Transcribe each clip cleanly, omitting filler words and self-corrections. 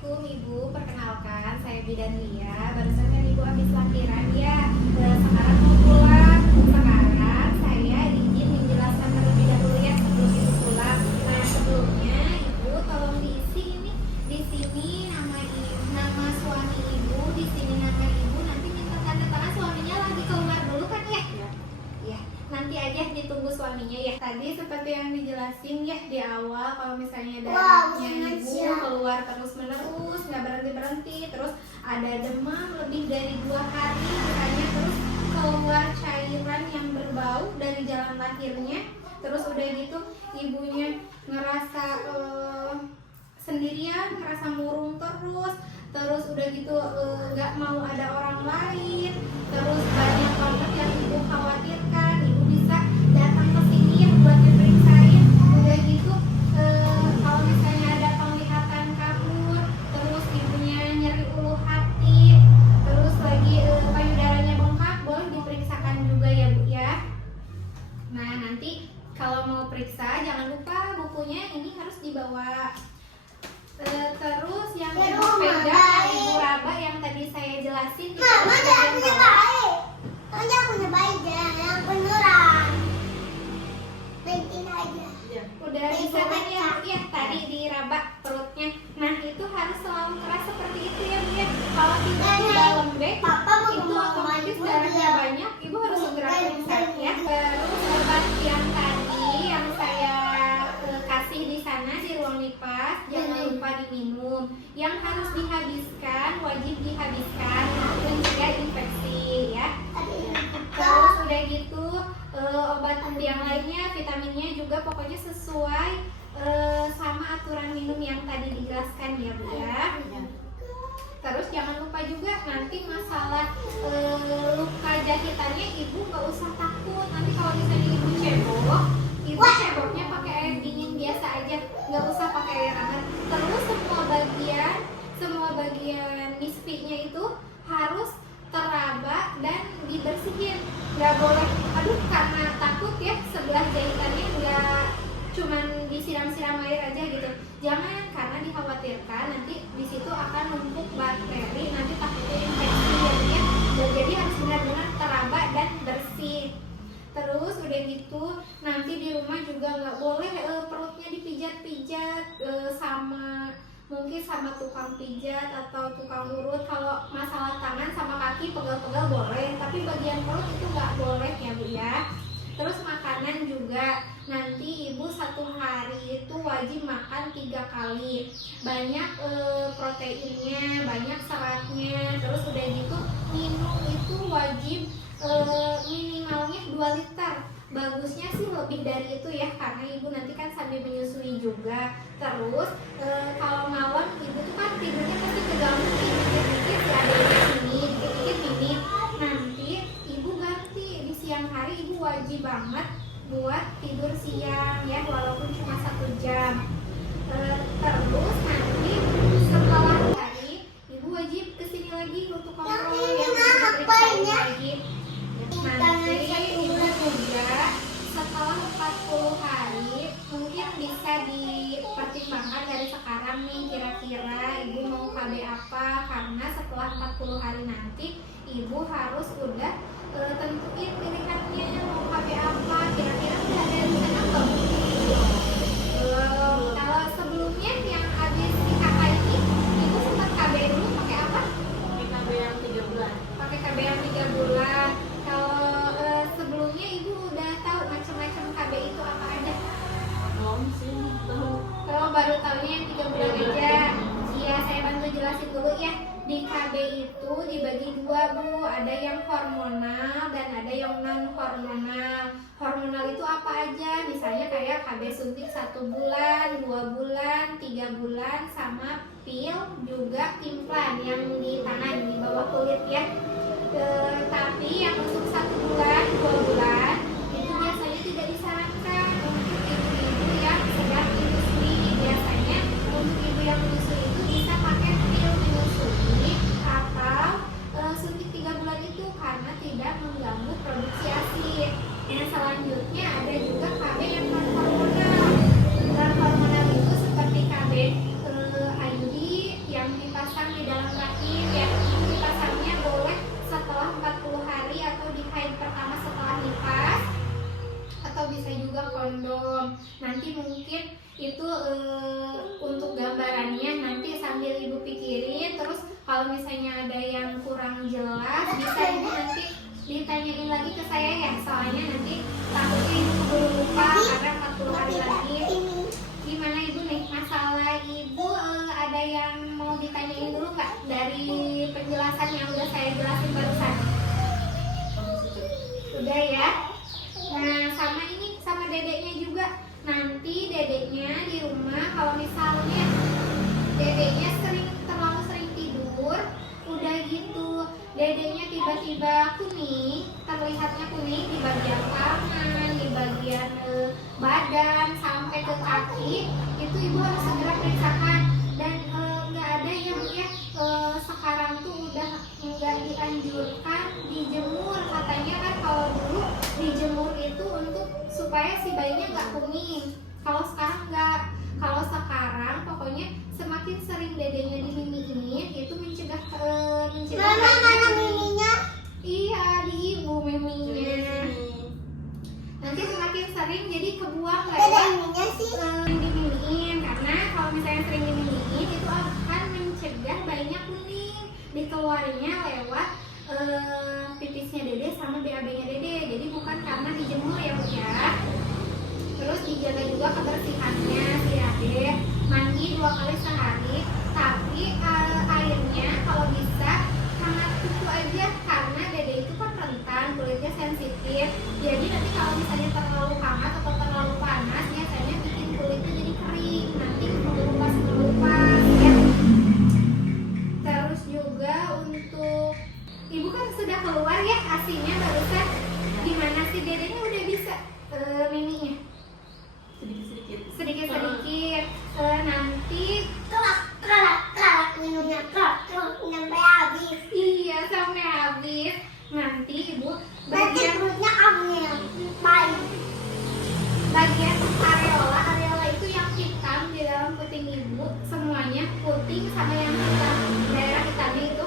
Assalamualaikum Ibu, perkenalkan saya Bidan Lia. Barusan kan Ibu habis lahiran ya. Sekarang mau pulang. Sekarang saya izin menjelaskan terlebih dahulu ya sebelum Ibu pulang. Nah sebelumnya Ibu tolong diisi ini. Di sini nama suami Ibu, di sini nama Ibu. Nanti minta tanda tangan suaminya lagi keluar dulu kan ya? Ya, nanti aja ditunggu suaminya ya. Tadi seperti yang dijelasin ya di awal, kalau misalnya darahnya Ibu keluar terus menerus, nggak berhenti, terus ada demam lebih dari 2 hari misalnya, terus keluar cairan yang berbau dari jalan lahirnya, terus udah gitu ibunya ngerasa sendirian, ngerasa murung terus udah gitu nggak mau ada orang lain, terus banyak banget yang ibu khawatirkan. Ibu bisa datang ke sini ya buat diperiksain. Udah gitu kalau misalnya ada penglihatan kabur, terus ibunya nyeri ulu hati, terus lagi payudaranya bengkak, boleh diperiksakan juga ya Bu ya. Nah nanti kalau mau periksa jangan lupa bukunya ini harus dibawa. Terus yang Ibu pegang Ibu raba yang tadi saya jelasin di bagian bawah. Jangan punya bayi, jangan beneran. Penting aja. Udah bisa kan ya Bu ya, tadi diraba perutnya. Nah itu harus selalu keras seperti itu ya Bu ya. Kalau tiba-tiba lembek itu otomatis darahnya banyak, Ibu harus segera periksa ya. Terus obat yang tadi yang saya kasih di sana di ruang lipas jangan lupa diminum. Yang harus dihabiskan wajib dihabiskan untuk mencegah infeksi ya. Terus udah gitu obat yang lainnya, vitaminnya juga pokoknya sesuai sama aturan minum yang tadi dijelaskan ya Bu ya. Terus jangan lupa juga nanti masalah luka jahitannya Ibu nggak usah takut. Nanti kalau misalnya Ibu cebok, Ibu ceboknya pakai air dingin biasa aja, nggak usah pakai air hangat. Terus semua bagian misfinya itu harus teraba dan dibersihin. Nggak boleh, karena takut ya sebelah jahitannya nggak cuman disiram-siram air aja gitu. Jangan, karena dikhawatirkan nanti di situ akan numpuk bakteri, nanti takutnya infeksi ya. Jadi harus benar-benar teraba dan bersih. Terus udah gitu nanti di rumah juga nggak boleh perutnya dipijat-pijat mungkin sama tukang pijat atau tukang urut. Kalau masalah tangan sama kaki pegal-pegal boleh, tapi bagian perut itu nggak boleh ya Bu ya. Terus makanan juga nanti Ibu 1 hari itu wajib makan 3 kali, banyak proteinnya, banyak seratnya. Terus udah gitu minum itu wajib minimalnya 2 liter. Bagusnya sih lebih dari itu ya, karena Ibu nanti kan sambil menyusui juga. Terus kalau malam Ibu tuh kan tidurnya pasti keganggu dikit-dikit ya, ada sini dikit-dikit ini. Nanti Ibu ganti di siang hari, Ibu wajib banget buat tidur siang ya, walaupun cuma 1 jam. Terus nanti setelah hari Ibu wajib kesini lagi untuk kontrol ya, diperiksain lagi. Nanti Ibu juga setelah 40 hari mungkin bisa dipertimbangkan dari sekarang nih, kira-kira Ibu mau KB apa, karena setelah 40 hari nanti Ibu harus udah tentuin pilihannya mau KB apa. Kira-kira udah ada rencana belum? Kalau sebelumnya yang habis di KK ini Ibu sempat KB dulu pakai apa? Pakai KB yang 3 bulan. Pakai KB yang 3 bulan. Kalau sebelumnya Ibu udah tahu macam-macam KB itu apa aja? Belum sih, belum. Kalau baru tahunya yang 3 bulan aja. Iya, saya bantu jelasin dulu ya. Di KB itu dibagi 2 Bu, ada yang hormonal dan ada yang non hormonal. Hormonal itu apa aja? Misalnya kayak KB suntik 1 bulan, 2 bulan, 3 bulan, sama pil juga implan yang di tangan di bawah kulit ya. Tapi yang untuk 1 bulan, 2 bulan itu biasanya tidak disarankan untuk ibu-ibu yang sedang menyusui. Biasanya untuk ibu yang menyusui itu bisa pakai pil menyusui atau suntik 3 bulan itu, karena tidak mengganggu produksi ASI. Yang selanjutnya ada juga KB yang non hormonal. Non hormonal itu seperti KB IUD yang gambarannya, nanti sambil ibu pikirin. Terus kalau misalnya ada yang kurang jelas bisa ibu nanti ditanyain lagi ke saya ya, soalnya nanti takutnya ibu keburu lupa karena 40 hari lagi. Gimana ibu nih masalah ibu, ada yang mau ditanyain dulu nggak dari penjelasan yang udah saya jelasin barusan? Udah ya. Nah sama ini, sama dedeknya juga. Nanti dedeknya di rumah kalau misalnya dedeknya terlalu sering tidur, udah gitu dedeknya tiba-tiba kuning, terlihatnya kuning di bagian tangan, di bagian badan sampai ke kaki, itu ibu harus segera periksakan. Dan nggak ada yang ya sekarang tuh udah nggak dianjurkan dijemur, katanya kan kalau dulu dijemur itu untuk supaya si bayinya nggak kuning. Kalau sekarang nggak. Kalau sekarang pokoknya semakin sering dedenya dimimiin itu mencegah Mana miminya? Iya, di ibu miminya. Nanti semakin sering jadi kebuang Ada lewat miminya sih. dimimiin, karena kalau misalnya sering dimimiin itu akan mencegah bayinya kuning, dikeluarinya lewat pipisnya dede sama BAB-nya dede. Jadi bukan karena dijemur ya Bu ya. Terus dijaga juga kebersihannya si adek, mandi 2 kali sehari, tapi airnya kalau bisa hangat kuku aja, karena dede itu kan rentan, kulitnya sensitif. Jadi nanti kalau misalnya terlalu hangat atau terlalu panas biasanya bikin kulitnya jadi kering, nanti mengelupas ya. Terus juga untuk ibu kan sudah keluar ya asinya barusan, gimana sih dedenya udah bisa miminya? Sedikit nanti Kerak minumnya sampai habis. iya sampai habis. Nanti ibu Berarti bagian perutnya kamu yang baik. areola itu yang hitam di dalam puting ibu, semuanya puting sama yang hitam, daerah hitamnya itu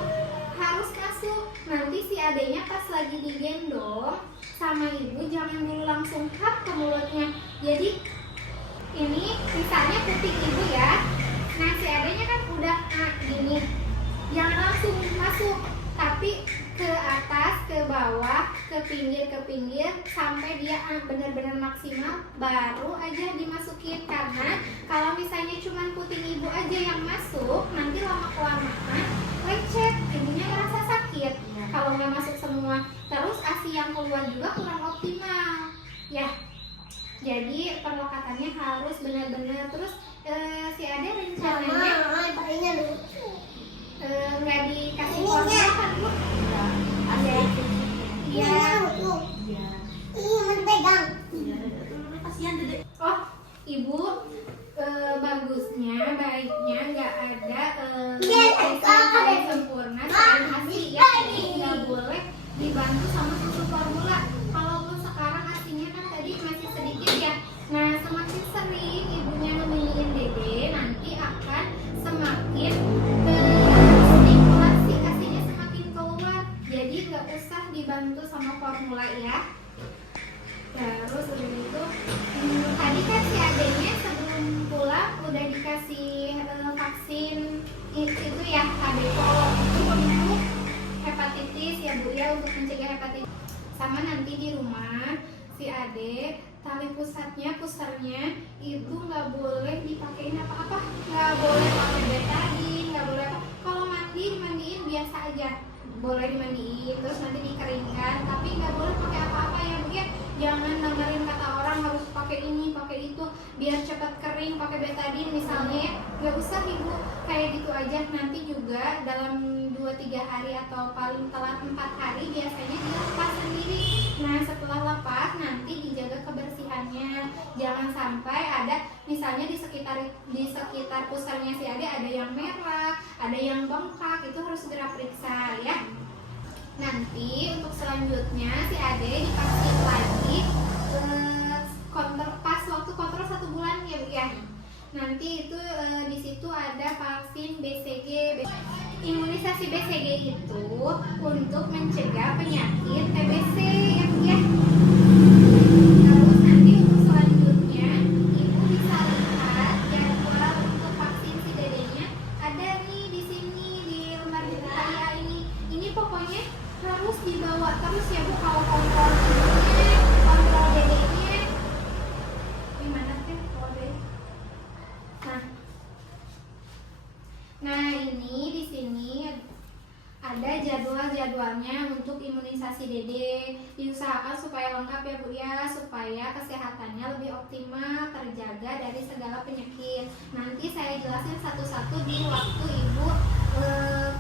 harus masuk. Nanti si adenya pas lagi digendong sama ibu jangan dulu langsung hap ke mulutnya. Jadi ini misalnya puting ibu ya, nah si adanya kan udah gini, jangan langsung masuk, tapi ke atas, ke bawah, ke pinggir sampai dia benar-benar maksimal, baru aja dimasukin. Karena kalau misalnya cuma puting ibu aja yang masuk, nanti lama-kelamaan lecet, ibunya ngerasa sakit kalau nggak masuk semua. Terus ASI yang keluar juga kurang optimal ya. Jadi perlokatannya harus benar-benar. Terus si Ade rencananya bayinya lucu. nggak dikasih formula kan Bu? Ada Iya. Lucu. Iya, menpegang. kasihan dedek. Oh ibu, bagusnya, baiknya nggak ada yang sempurna selain ASI ya. Nggak boleh dibantu sama susu formula. Kalau sekarang ASINya kan tadi masih sedikit ya. Nah semakin sering ibunya ngemiliin dede, nanti akan semakin stimulasi ASINya semakin keluar. Jadi nggak usah dibantu sama formula ya. Terus udah gitu, tadi kan si adenya sebelum pulang udah dikasih vaksin itu ya, KBO itu untuk hepatitis ya Bu ya, untuk mencegah hepatitis. Sama nanti di rumah si Ade tali pusernya ibu nggak boleh dipakein apa-apa, nggak boleh pakai betadine, nggak boleh apa. Kalau dimandiin biasa aja, boleh dimandiin terus nanti dikeringkan, tapi nggak boleh pakai apa-apa ya Bu ya. Jangan dengerin kata orang harus pakai ini pakai itu biar cepat kering, pakai betadine misalnya ya, nggak usah ibu, kayak gitu aja. Nanti juga dalam 2-3 hari atau paling telat 4 hari biasanya dia lepas sendiri. Nah setelah lepas nanti dijaga kebersihannya, jangan sampai ada misalnya di sekitar pusarnya si Ade ada yang merah, ada yang bengkak, itu harus segera periksa ya. Nanti untuk selanjutnya si Ade divaksin lagi pas waktu kontrol 1 bulan ya Bu ya. Nanti itu di situ ada vaksin BCG. Imunisasi BCG itu untuk mencegah penyakit TBC ya Bu ya. Terus nanti untuk selanjutnya ibu bisa lihat jadwal untuk vaksin si terus ya Bu kalau kontrol ibunya, kontrol dedeknya. Gimana sih kalau dede? Nah ini di sini ada jadwal-jadwalnya untuk imunisasi dede. Diusahakan supaya lengkap ya Bu ya, supaya kesehatannya lebih optimal, terjaga dari segala penyakit. Nanti saya jelasin satu-satu di waktu ibu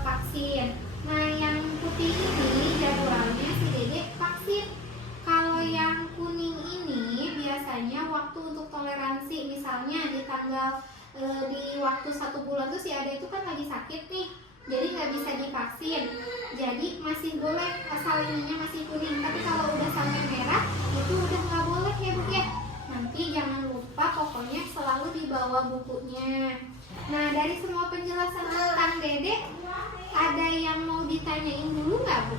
vaksin. Nah yang putih ini jadwalnya si dede vaksin. Kalau yang kuning ini biasanya waktu untuk toleransi, misalnya di tanggal di waktu 1 bulan tuh si Ade itu kan lagi sakit nih, jadi nggak bisa divaksin, jadi masih boleh asal ininya masih kuning. Tapi kalau udah sampai merah itu udah nggak boleh ya Bu ya. Nanti jangan lupa pokoknya selalu dibawa bukunya. Nah dari semua penjelasan tentang Dede, ada yang mau ditanyain dulu nggak Bu?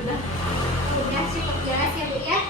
Udah. Udah cukup jelas ya Bu ya.